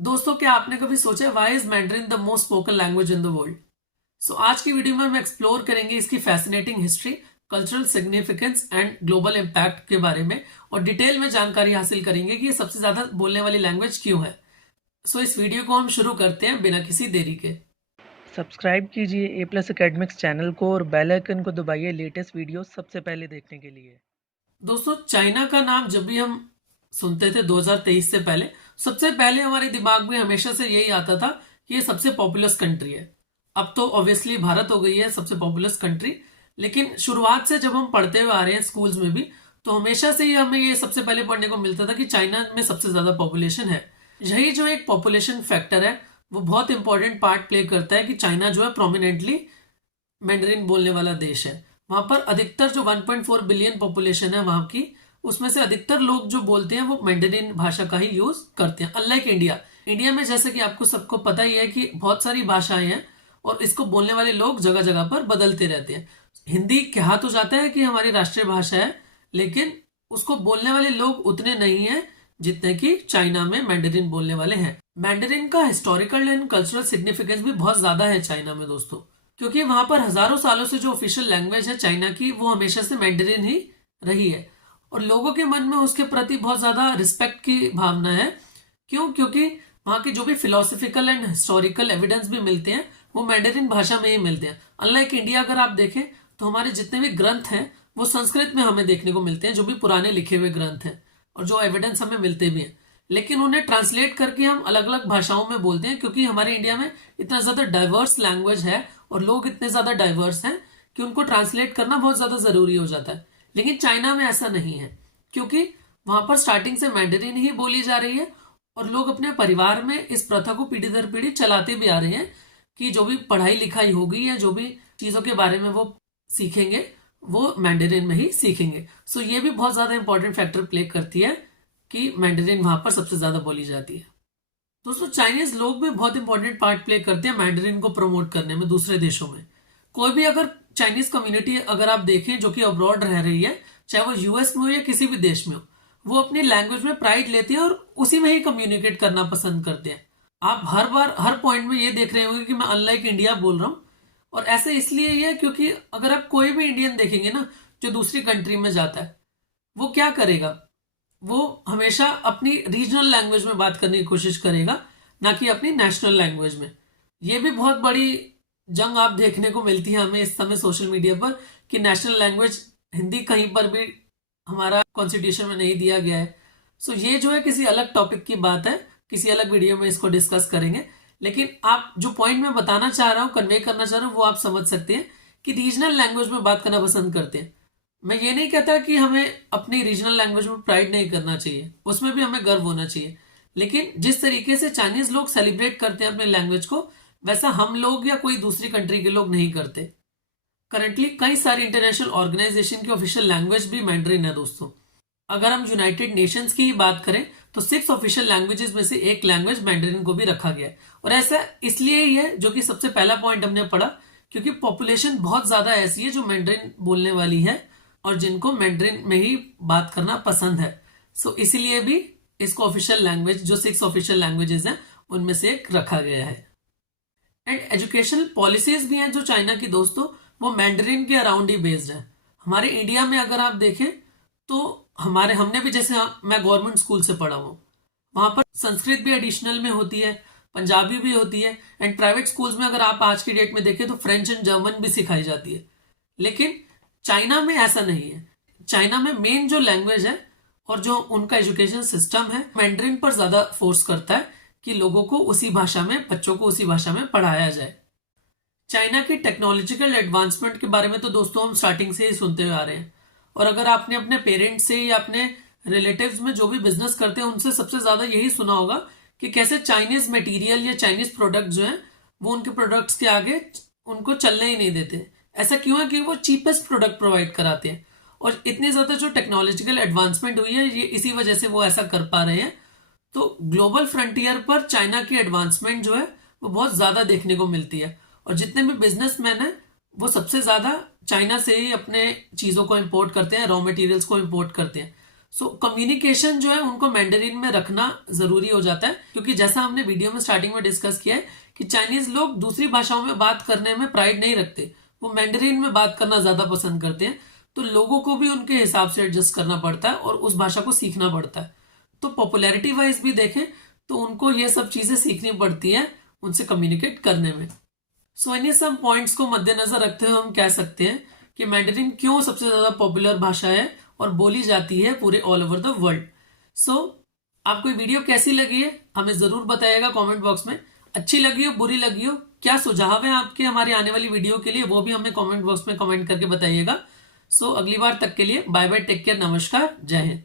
दोस्तों, क्या आपने कभी सोचा है why is Mandarin the most spoken language in the world? So आज की वीडियो में हम एक्सप्लोर करेंगे इसकी fascinating history, cultural significance and global impact के बारे में और डिटेल में जानकारी हासिल करेंगे कि ये सबसे ज्यादा बोलने वाली लैंग्वेज क्यों है। इस वीडियो को हम शुरू करते हैं बिना किसी देरी के। सब्सक्राइब कीजिए ए प्लस एकेडमिक्स चैनल को और बेल आइकन को दबाइए लेटेस्ट वीडियो सबसे पहले देखने के लिए। दोस्तों, चाइना का नाम जब भी हम सुनते थे 2023 से पहले, सबसे पहले हमारे दिमाग में हमेशा से यही आता था कि ये सबसे पॉपुलस कंट्री है। अब तो ऑब्वियसली भारत हो गई है सबसे पॉपुलस कंट्री, लेकिन शुरुआत से जब हम पढ़ते हुए आ रहे हैं स्कूल्स में भी, तो हमेशा से ही हमें ये सबसे पहले पढ़ने को मिलता था कि चाइना में सबसे ज्यादा पॉपुलेशन है। यही जो एक पॉपुलेशन फैक्टर है, वो बहुत इंपॉर्टेंट पार्ट प्ले करता है कि चाइना जो है प्रोमिनेंटली मैंडरिन बोलने वाला देश है। वहां पर अधिकतर जो 1.4 बिलियन पॉपुलेशन है वहां की, उसमें से अधिकतर लोग जो बोलते हैं वो मैंडरिन भाषा का ही यूज करते हैं। अनलाइक इंडिया, इंडिया में जैसे कि आपको सबको पता ही है कि बहुत सारी भाषाएं हैं और इसको बोलने वाले लोग जगह जगह पर बदलते रहते हैं। हिंदी कहा तो जाता है कि हमारी राष्ट्रीय भाषा है, लेकिन उसको बोलने वाले लोग उतने नहीं हैं जितने कि चाइना में मैंडरिन बोलने वाले हैं। मैंडरिन का हिस्टोरिकल एंड कल्चरल सिग्निफिकेंस भी बहुत ज्यादा है चाइना में दोस्तों, क्योंकि वहां पर हजारों सालों से जो ऑफिशियल लैंग्वेज है चाइना की, वो हमेशा से मैंडरिन ही रही है और लोगों के मन में उसके प्रति बहुत ज्यादा रिस्पेक्ट की भावना है। क्यों? क्योंकि वहां के जो भी फिलोसफिकल एंड हिस्टोरिकल एविडेंस भी मिलते हैं वो मैंडरिन भाषा में ही मिलते हैं। अनलाइक इंडिया, अगर आप देखें तो हमारे जितने भी ग्रंथ हैं वो संस्कृत में हमें देखने को मिलते हैं, जो भी पुराने लिखे हुए ग्रंथ हैं और जो एविडेंस हमें मिलते भी हैं, लेकिन उन्हें ट्रांसलेट करके हम अलग अलग भाषाओं में बोलते हैं, क्योंकि हमारे इंडिया में इतना ज्यादा डाइवर्स लैंग्वेज है और लोग इतने ज्यादा डाइवर्स हैं कि उनको ट्रांसलेट करना बहुत ज्यादा जरूरी हो जाता है। लेकिन चाइना में ऐसा नहीं है, क्योंकि वहां पर स्टार्टिंग से मैंडरिन ही बोली जा रही है और लोग अपने परिवार में इस प्रथा को पीढ़ी दर पीढ़ी चलाते भी आ रहे हैं कि जो भी पढ़ाई लिखाई होगी या जो भी चीजों के बारे में वो सीखेंगे वो मैंडरिन में ही सीखेंगे। ये भी बहुत ज्यादा इंपॉर्टेंट फैक्टर प्ले करती है कि मैंडरिन वहां पर सबसे ज्यादा बोली जाती है। दोस्तों, चाइनीज लोग भी बहुत इंपॉर्टेंट पार्ट प्ले करते हैं मैंडरिन को प्रमोट करने में दूसरे देशों में। कोई भी अगर चाइनीज कम्युनिटी अगर आप देखें जो कि अब्रॉड रह रही है, चाहे वो यूएस में हो या किसी भी देश में हो, वो अपनी लैंग्वेज में प्राइड लेती है और उसी में ही कम्युनिकेट करना पसंद करते हैं। आप हर बार हर पॉइंट में ये देख रहे होंगे कि मैं अनलाइक इंडिया बोल रहा हूं, और ऐसे इसलिए ही है क्योंकि अगर आप कोई भी इंडियन देखेंगे ना जो दूसरी कंट्री में जाता है, वो क्या करेगा? वो हमेशा अपनी रीजनल लैंग्वेज में बात करने की कोशिश करेगा, ना कि अपनी नेशनल लैंग्वेज में। ये भी बहुत बड़ी जंग आप देखने को मिलती है हमें इस समय सोशल मीडिया पर कि नेशनल लैंग्वेज हिंदी कहीं पर भी हमारा कॉन्स्टिट्यूशन में नहीं दिया गया है। ये जो है किसी अलग टॉपिक की बात है, किसी अलग वीडियो में इसको डिस्कस करेंगे। लेकिन आप जो पॉइंट मैं बताना चाह रहा हूँ, कन्वे करना चाह रहा हूँ, वो आप समझ सकते हैं कि रीजनल लैंग्वेज में बात करना पसंद करते हैं। मैं ये नहीं कहता कि हमें अपनी रीजनल लैंग्वेज में प्राइड नहीं करना चाहिए, उसमें भी हमें गर्व होना चाहिए, लेकिन जिस तरीके से चाइनीज लोग सेलिब्रेट करते हैं अपने लैंग्वेज को, वैसा हम लोग या कोई दूसरी कंट्री के लोग नहीं करते। करंटली कई सारी इंटरनेशनल ऑर्गेनाइजेशन की ऑफिशियल लैंग्वेज भी मैंडरिन है दोस्तों। अगर हम यूनाइटेड नेशंस की ही बात करें तो 6 ऑफिशियल लैंग्वेजेस में से एक लैंग्वेज मैंडरिन को भी रखा गया है। और ऐसा इसलिए ही है, जो कि सबसे पहला पॉइंट हमने पढ़ा, क्योंकि पॉपुलेशन बहुत ज्यादा ऐसी है जो मैंडरिन बोलने वाली है और जिनको मैंडरिन में ही बात करना पसंद है। इसीलिए भी इसको ऑफिशियल लैंग्वेज, जो 6 ऑफिशियल लैंग्वेजेस हैं उनमें से एक रखा गया है। एंड एजुकेशनल पॉलिसीज भी हैं जो चाइना की दोस्तों, वो मैंडरिन के अराउंड ही बेस्ड है। हमारे इंडिया में अगर आप देखें तो हमने भी, जैसे मैं गवर्नमेंट स्कूल से पढ़ा हूं, वहां पर संस्कृत भी एडिशनल में होती है, पंजाबी भी होती है, एंड प्राइवेट स्कूल्स में अगर आप आज की डेट में देखें तो फ्रेंच एंड जर्मन भी सिखाई जाती है। लेकिन चाइना में ऐसा नहीं है। चाइना में मेन जो लैंग्वेज है और जो उनका एजुकेशन सिस्टम है, मैंडरिन पर ज्यादा फोर्स करता है कि लोगों को उसी भाषा में, बच्चों को उसी भाषा में पढ़ाया जाए। चाइना की टेक्नोलॉजिकल एडवांसमेंट के बारे में तो दोस्तों हम स्टार्टिंग से ही सुनते हुए आ रहे हैं, और अगर आपने अपने पेरेंट्स से या अपने रिलेटिव्स में जो भी बिजनेस करते हैं उनसे सबसे ज्यादा यही सुना होगा कि कैसे चाइनीज मटेरियल या चाइनीज प्रोडक्ट जो है वो उनके प्रोडक्ट्स के आगे उनको चलने ही नहीं देते। ऐसा क्यों है? कि वो चीपेस्ट प्रोडक्ट प्रोवाइड कराते हैं, और इतनी ज्यादा जो टेक्नोलॉजिकल एडवांसमेंट हुई है ये इसी वजह से वो ऐसा कर पा रहे हैं। तो ग्लोबल फ्रंटियर पर चाइना की एडवांसमेंट जो है वो बहुत ज्यादा देखने को मिलती है, और जितने भी बिजनेसमैन हैं वो सबसे ज्यादा चाइना से ही अपने चीजों को इंपोर्ट करते हैं, रॉ मटेरियल्स को इंपोर्ट करते हैं। सो कम्युनिकेशन जो है उनको मैंडरीन में रखना जरूरी हो जाता है, क्योंकि जैसा हमने वीडियो में स्टार्टिंग में डिस्कस किया है कि चाइनीज लोग दूसरी भाषाओं में बात करने में प्राइड नहीं रखते, वो मैंडरीन में बात करना ज्यादा पसंद करते हैं। तो लोगों को भी उनके हिसाब से एडजस्ट करना पड़ता है और उस भाषा को सीखना पड़ता है। तो पॉपुलैरिटी वाइज भी देखें तो उनको ये सब चीजें सीखनी पड़ती है उनसे कम्युनिकेट करने में। सो इन्हीं सब पॉइंट्स को मद्देनजर रखते हुए हम कह सकते हैं कि मैंडरीन क्यों सबसे ज्यादा पॉपुलर भाषा है और बोली जाती है पूरे ऑल ओवर द वर्ल्ड। सो आपको ये वीडियो कैसी लगी है हमें जरूर बताइएगा कमेंट बॉक्स में। अच्छी लगी हो, बुरी लगी हो, क्या सुझाव है आपके हमारी आने वाली वीडियो के लिए, वो भी हमें कमेंट बॉक्स में कमेंट करके बताइएगा। सो अगली बार तक के लिए बाय बाय, टेक केयर, नमस्कार, जय हिंद।